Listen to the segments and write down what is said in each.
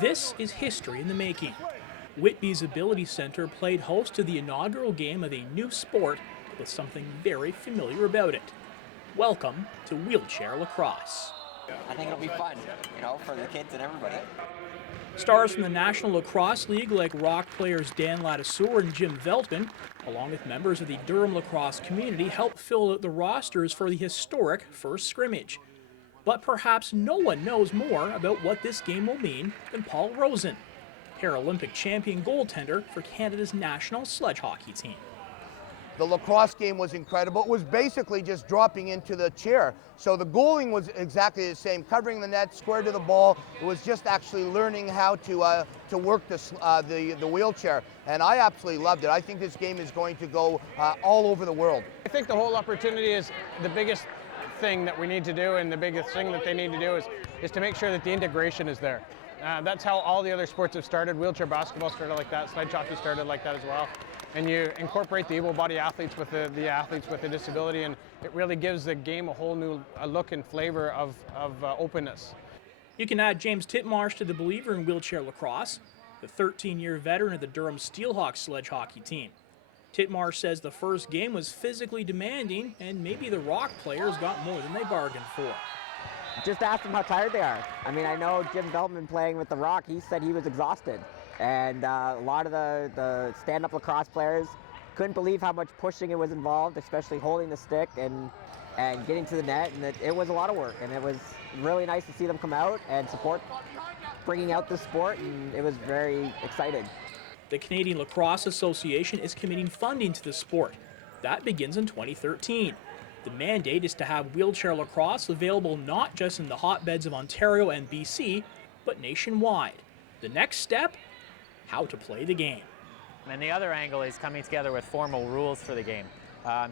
This is history in the making. Whitby's Ability Center played host to the inaugural game of a new sport with something very familiar about it. Welcome to Wheelchair Lacrosse. I think it'll be fun, for the kids and everybody. Stars from the National Lacrosse League like rock players Dan Ladouceur and Jim Veltman, along with members of the Durham lacrosse community, helped fill out the rosters for the historic first scrimmage. But perhaps no one knows more about what this game will mean than Paul Rosen, Paralympic champion goaltender for Canada's national sledge hockey team. The lacrosse game was incredible. It was basically just dropping into the chair. So the goaling was exactly the same, covering the net, square to the ball. It was just actually learning how to work the wheelchair. And I absolutely loved it. I think this game is going to go all over the world. I think the whole opportunity is the biggest thing that we need to do, and the biggest thing that they need to do is to make sure that the integration is there. That's how all the other sports have started. Wheelchair basketball started like that, sledge hockey started like that as well. And you incorporate the able-bodied athletes with the athletes with a disability, and it really gives the game a whole new look and flavor of openness. You can add James Titmarsh to the believer in wheelchair lacrosse, the 13-year veteran of the Durham Steelhawks sledge hockey team. Titmarsh says the first game was physically demanding, and maybe the Rock players got more than they bargained for. Just ask them how tired they are. I mean, I know Jim Veltman playing with the Rock, he said he was exhausted. And a lot of the stand-up lacrosse players couldn't believe how much pushing it was involved, especially holding the stick and getting to the net. And it was a lot of work, and it was really nice to see them come out and support bringing out the sport, and it was very exciting. The Canadian Lacrosse Association is committing funding to the sport. That begins in 2013. The mandate is to have wheelchair lacrosse available not just in the hotbeds of Ontario and BC, but nationwide. The next step? How to play the game. And the other angle is coming together with formal rules for the game.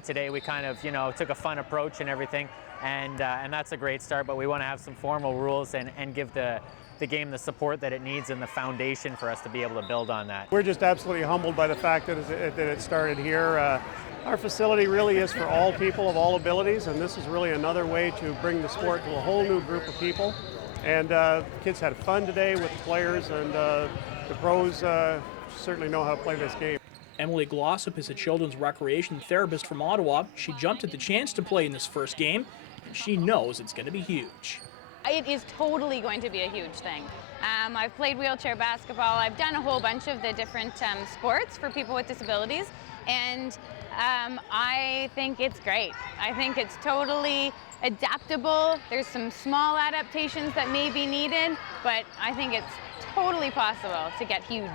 Today we kind of, took a fun approach and everything, and that's a great start, but we want to have some formal rules and give the game the support that it needs and the foundation for us to be able to build on that. We're just absolutely humbled by the fact that it started here. Our facility really is for all people of all abilities, and this is really another way to bring the sport to a whole new group of people. And kids had fun today with the players, and the pros certainly know how to play this game. Emily Glossop is a children's recreation therapist from Ottawa. She jumped at the chance to play in this first game, and she knows it's going to be huge. It is totally going to be a huge thing. I've played wheelchair basketball. I've done a whole bunch of the different sports for people with disabilities, and I think it's great. I think it's totally adaptable. There's some small adaptations that may be needed, but I think it's totally possible to get huge.